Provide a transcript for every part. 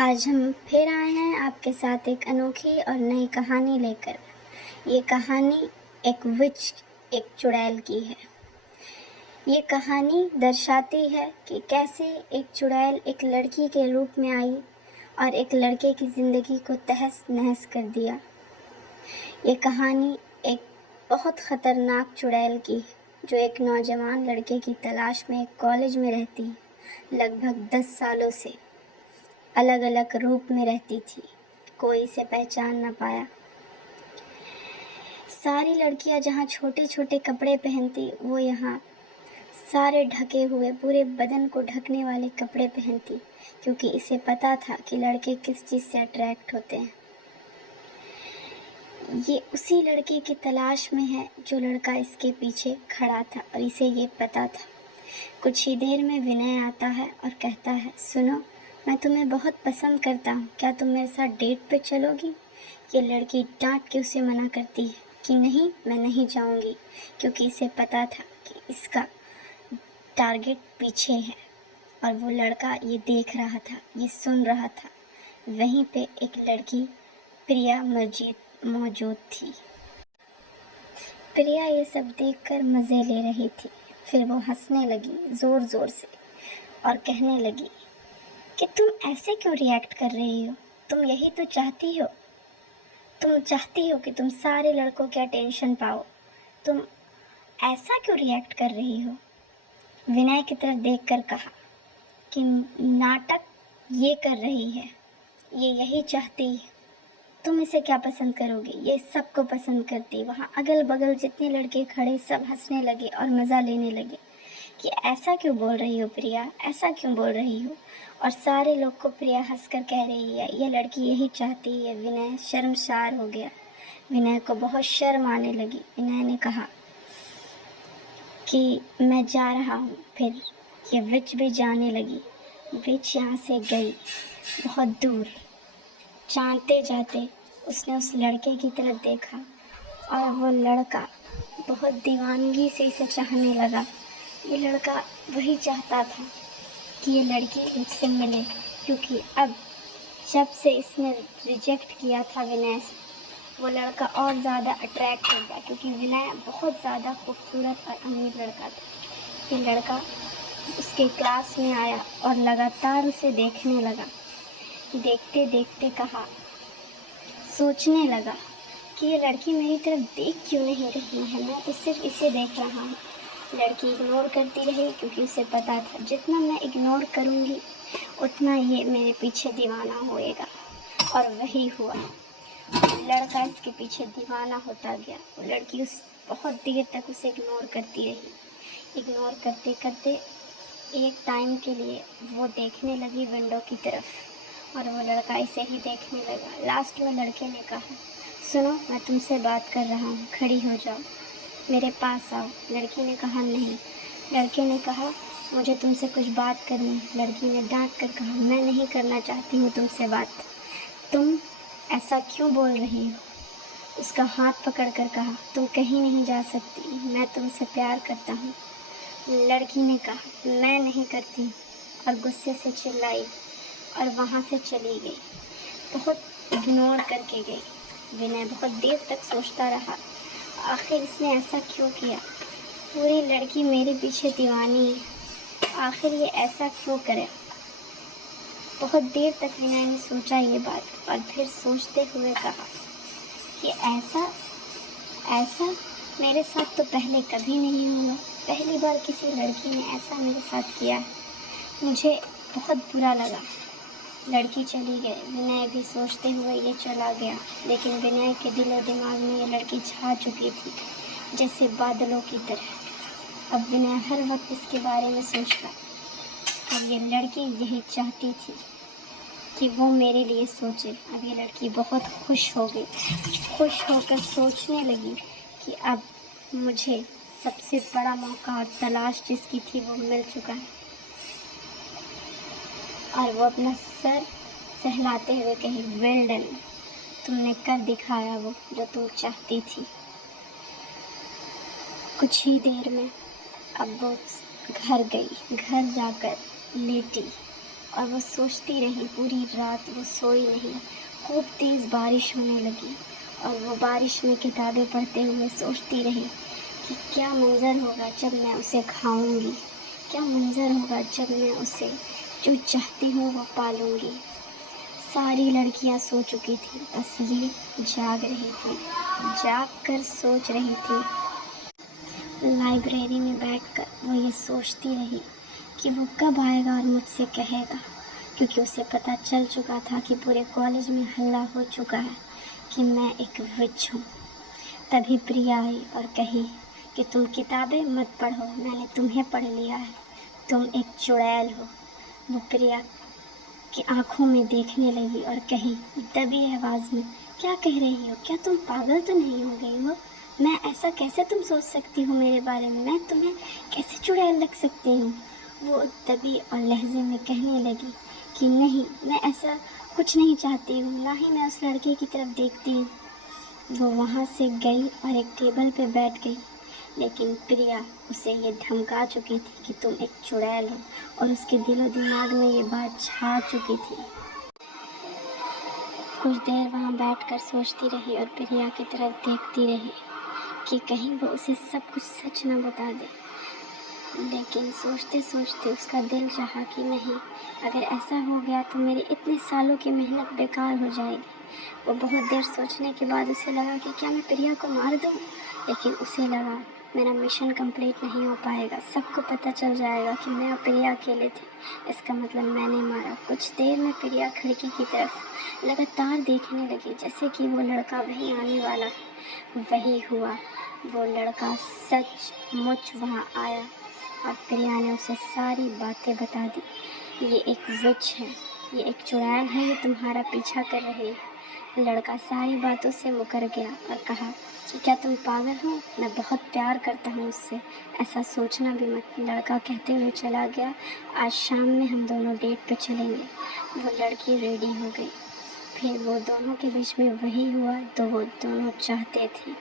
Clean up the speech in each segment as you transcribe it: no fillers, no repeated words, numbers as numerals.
आज हम फिर आए हैं आपके साथ एक अनोखी और नई कहानी लेकर। ये कहानी एक चुड़ैल की है। ये कहानी दर्शाती है कि कैसे एक चुड़ैल एक लड़की के रूप में आई और एक लड़के की ज़िंदगी को तहस नहस कर दिया। ये कहानी एक बहुत ख़तरनाक चुड़ैल की है जो एक नौजवान लड़के की तलाश में एक कॉलेज में रहती है। लगभग 10 सालों से अलग अलग रूप में रहती थी, कोई इसे पहचान न पाया। सारी लड़कियां जहाँ छोटे छोटे कपड़े पहनती, वो यहाँ सारे ढके हुए पूरे बदन को ढकने वाले कपड़े पहनती, क्योंकि इसे पता था कि लड़के किस चीज़ से अट्रैक्ट होते हैं। ये उसी लड़के की तलाश में है जो लड़का इसके पीछे खड़ा था और इसे ये पता था। कुछ ही देर में विनय आता है और कहता है, सुनो, मैं तुम्हें बहुत पसंद करता हूँ, क्या तुम मेरे साथ डेट पे चलोगी? ये लड़की डांट के उसे मना करती है कि नहीं, मैं नहीं जाऊँगी, क्योंकि इसे पता था कि इसका टारगेट पीछे है और वो लड़का ये देख रहा था, ये सुन रहा था। वहीं पे एक लड़की प्रिया मौजूद थी। प्रिया ये सब देखकर मज़े ले रही थी। फिर वो हंसने लगी ज़ोर ज़ोर से और कहने लगी कि तुम ऐसे क्यों रिएक्ट कर रही हो? तुम यही तो चाहती हो। तुम चाहती हो कि तुम सारे लड़कों के अटेंशन पाओ। तुम ऐसा क्यों रिएक्ट कर रही हो? विनय की तरफ देखकर कहा कि नाटक ये कर रही है, ये यही चाहती है। तुम इसे क्या पसंद करोगे? ये सबको पसंद करती। वहाँ अगल बगल जितने लड़के खड़े सब हंसने लगे और मज़ा लेने लगे कि ऐसा क्यों बोल रही हो प्रिया, ऐसा क्यों बोल रही हो? और सारे लोग को प्रिया हंसकर कह रही है, ये लड़की यही चाहती है। विनय शर्मसार हो गया। विनय को बहुत शर्म आने लगी। विनय ने कहा कि मैं जा रहा हूँ। फिर ये विच भी जाने लगी। विच यहाँ से गई बहुत दूर। जानते जाते उसने उस लड़के की तरफ देखा और वो लड़का बहुत दीवानगी से इसे चाहने लगा। ये लड़का वही चाहता था कि ये लड़की मुझसे मिले, क्योंकि अब जब से इसने रिजेक्ट किया था विनय से, वो लड़का और ज़्यादा अट्रैक्ट हो गया, क्योंकि विनय बहुत ज़्यादा खूबसूरत और अमीर लड़का था। ये लड़का उसके क्लास में आया और लगातार उसे देखने लगा। देखते देखते कहा, सोचने लगा कि ये लड़की मेरी तरफ देख क्यों नहीं रही है, मैं तो सिर्फ इसे देख रहा हूँ। लड़की इग्नोर करती रही, क्योंकि उसे पता था जितना मैं इग्नोर करूँगी उतना ये मेरे पीछे दीवाना होएगा। और वही हुआ। लड़का इसके पीछे दीवाना होता गया। वो लड़की बहुत देर तक उसे इग्नोर करती रही। इग्नोर करते करते एक टाइम के लिए वो देखने लगी विंडो की तरफ और वो लड़का इसे ही देखने लगा। लास्ट में लड़के ने कहा, सुनो, मैं तुमसे बात कर रहा हूँ, खड़ी हो जाओ, मेरे पास आओ। लड़की ने कहा नहीं। लड़के ने कहा, मुझे तुमसे कुछ बात करनी है। लड़की ने डांट कर कहा, मैं नहीं करना चाहती हूँ तुमसे बात। तुम ऐसा क्यों बोल रही हो? उसका हाथ पकड़ कर कहा, तुम कहीं नहीं जा सकती, मैं तुमसे प्यार करता हूँ। लड़की ने कहा, मैं नहीं करती, और गुस्से से चिल्लाई और वहाँ से चली गई। बहुत इग्नोर करके गई। विनय बहुत देर तक सोचता रहा, आखिर इसने ऐसा क्यों किया? पूरी लड़की मेरे पीछे दीवानी है, आखिर ये ऐसा क्यों करे? बहुत देर तक विनय ने सोचा ये बात और फिर सोचते हुए कहा कि ऐसा मेरे साथ तो पहले कभी नहीं हुआ। पहली बार किसी लड़की ने ऐसा मेरे साथ किया है। मुझे बहुत बुरा लगा। लड़की चली गई। विनय भी सोचते हुए ये चला गया, लेकिन विनय के दिल और दिमाग में ये लड़की छा चुकी थी जैसे बादलों की तरह। अब विनय हर वक्त इसके बारे में सोचता और ये लड़की यही चाहती थी कि वो मेरे लिए सोचे। अब ये लड़की बहुत खुश हो गई। खुश होकर सोचने लगी कि अब मुझे सबसे बड़ा मौका और तलाश जिसकी थी वो मिल चुका है। और वो अपना सर सहलाते हुए कही, वेल डन, तुमने कर दिखाया वो जो तुम चाहती थी। कुछ ही देर में अब वो घर गई। घर जाकर लेटी और वो सोचती रही पूरी रात, वो सोई नहीं। खूब तेज़ बारिश होने लगी और वो बारिश में किताबें पढ़ते हुए सोचती रही कि क्या मंज़र होगा जब मैं उसे खाऊंगी, क्या मंज़र होगा जब मैं उसे जो चाहती हूँ वो पालूंगी। सारी लड़कियां सो चुकी थी, बस ये जाग रही थी, जाग कर सोच रही थी। लाइब्रेरी में बैठकर वो ये सोचती रही कि वो कब आएगा और मुझसे कहेगा, क्योंकि उसे पता चल चुका था कि पूरे कॉलेज में हल्ला हो चुका है कि मैं एक विच हूँ। तभी प्रिया आई और कही कि तुम किताबें मत पढ़ो, मैंने तुम्हें पढ़ लिया है, तुम एक चुड़ैल हो। वो प्रिया की आंखों में देखने लगी और कही दबी आवाज़ में, क्या कह रही हो, क्या तुम पागल तो नहीं हो गई हो? मैं ऐसा कैसे तुम सोच सकती हो मेरे बारे में, मैं तुम्हें कैसे चुड़ैल लग सकती हूँ? वो दबी और लहजे में कहने लगी कि नहीं, मैं ऐसा कुछ नहीं चाहती हूँ, ना ही मैं उस लड़के की तरफ देखती हूँ। वो वहाँ से गई और एक टेबल पे बैठ गई, लेकिन प्रिया उसे ये धमका चुकी थी कि तुम एक चुड़ैल हो और उसके दिलो दिमाग में ये बात छा चुकी थी। कुछ देर वहाँ बैठकर सोचती रही और प्रिया की तरफ देखती रही कि कहीं वो उसे सब कुछ सच न बता दे। लेकिन सोचते सोचते उसका दिल चाहा कि नहीं, अगर ऐसा हो गया तो मेरे इतने सालों की मेहनत बेकार हो जाएगी। वो बहुत देर सोचने के बाद उसे लगा कि क्या मैं प्रिया को मार दूँ, लेकिन उसे लगा मेरा मिशन कंप्लीट नहीं हो पाएगा, सबको पता चल जाएगा कि मैं और प्रिया अकेले थे, इसका मतलब मैंने मारा। कुछ देर में प्रिया खिड़की की तरफ लगातार देखने लगी, जैसे कि वो लड़का वहीं आने वाला है। वही हुआ, वो लड़का सचमुच वहाँ आया और प्रिया ने उसे सारी बातें बता दी। ये एक विच है, ये एक चुड़ैल है, ये तुम्हारा पीछा कर रही है। लड़का सारी बातों से मुकर गया और कहा कि क्या तुम पागल हो, मैं बहुत प्यार करता हूँ उससे, ऐसा सोचना भी मत। लड़का कहते हुए चला गया, आज शाम में हम दोनों डेट पे चलेंगे। वो लड़की रेडी हो गई। फिर वो दोनों के बीच में वही हुआ तो वो दोनों चाहते थे।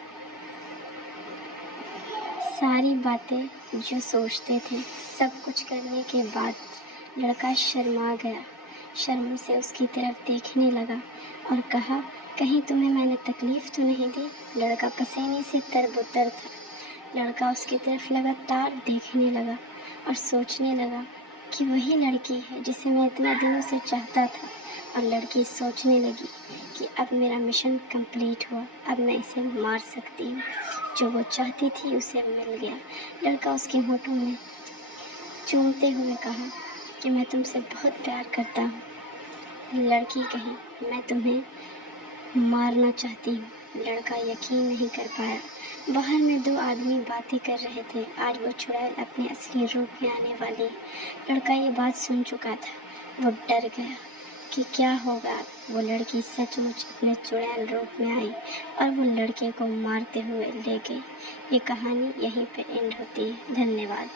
सारी बातें जो सोचते थे, सब कुछ करने के बाद लड़का शर्मा गया, शर्म से उसकी तरफ देखने लगा और कहा, कहीं तुम्हें मैंने तकलीफ़ तो नहीं दी? लड़का पसीने से तरबतर था। लड़का उसकी तरफ लगातार देखने लगा और सोचने लगा कि वही लड़की है जिसे मैं इतना दिनों से चाहता था। और लड़की सोचने लगी कि अब मेरा मिशन कंप्लीट हुआ, अब मैं इसे मार सकती हूँ। जो वो चाहती थी उसे मिल गया। लड़का उसके होठों में चूमते हुए कहा कि मैं तुमसे बहुत प्यार करता हूँ। लड़की कही, मैं तुम्हें मारना चाहती हूँ। लड़का यकीन नहीं कर पाया। बाहर में दो आदमी बातें कर रहे थे, आज वो चुड़ैल अपने असली रूप में आने वाली है। लड़का ये बात सुन चुका था। वो डर गया कि क्या होगा। वो लड़की सचमुच अपने चुड़ैल रूप में आई और वो लड़के को मारते हुए ले गई। ये कहानी यहीं पे एंड होती है। धन्यवाद।